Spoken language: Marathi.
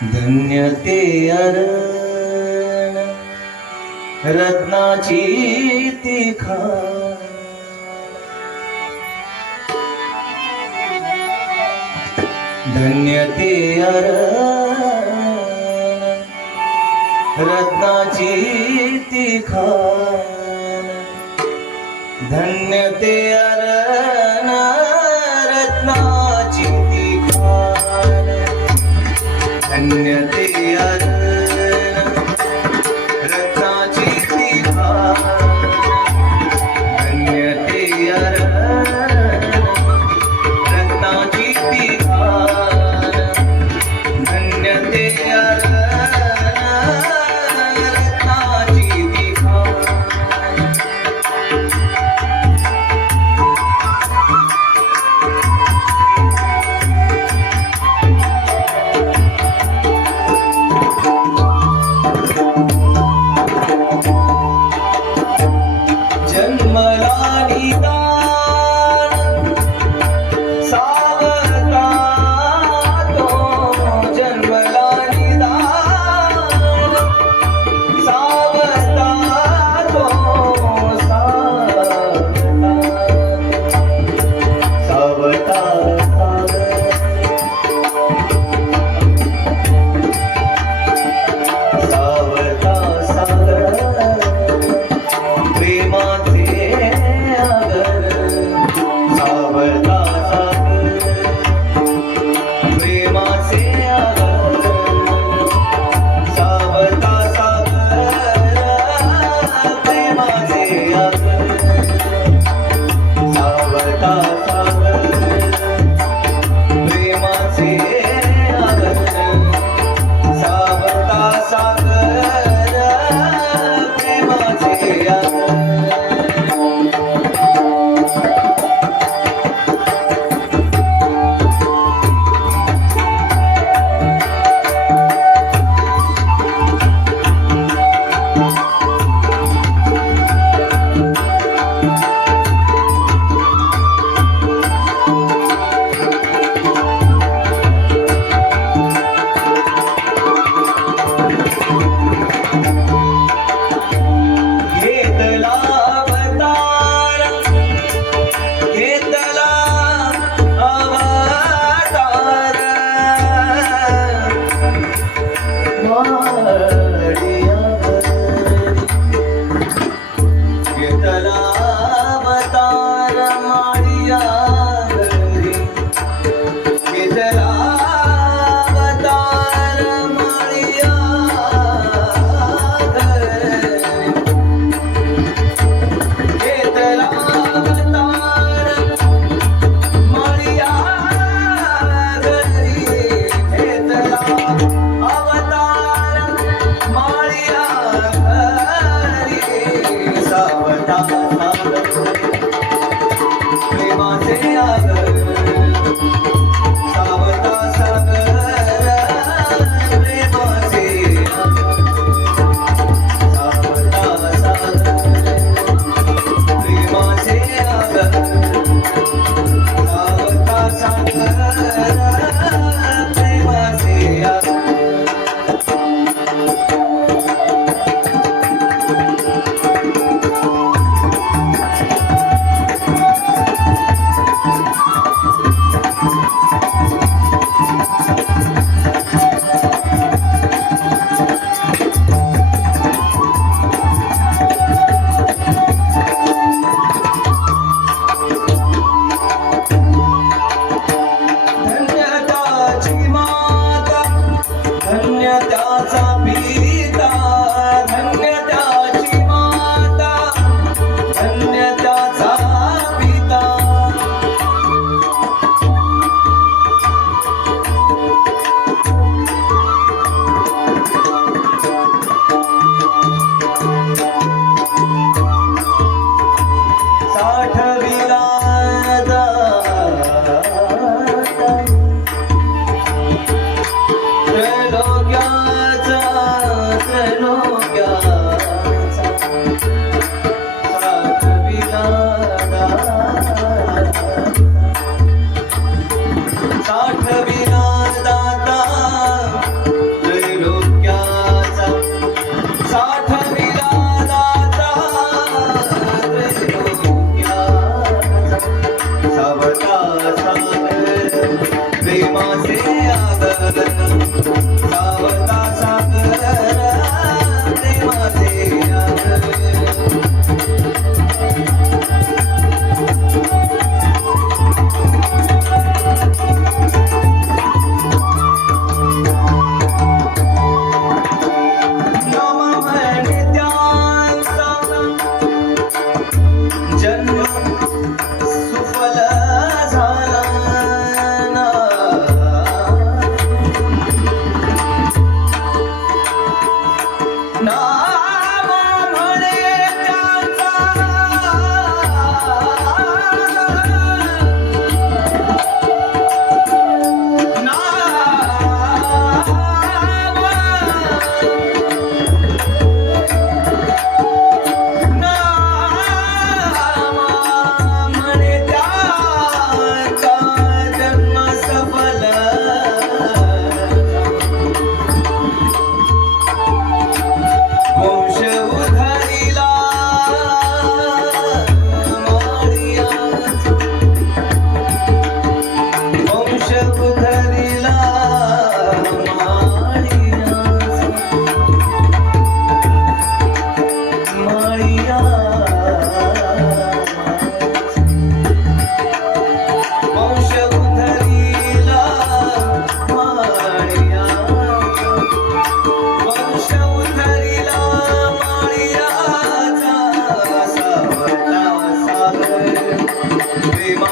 धन्य ते अरण रत्नाची ती धन्य ते अरण रत्नाची ती धन्य ते अरण धन्यते रथाची दिवा. धन्यते रत्नाची दिवा. धन्यते वे मा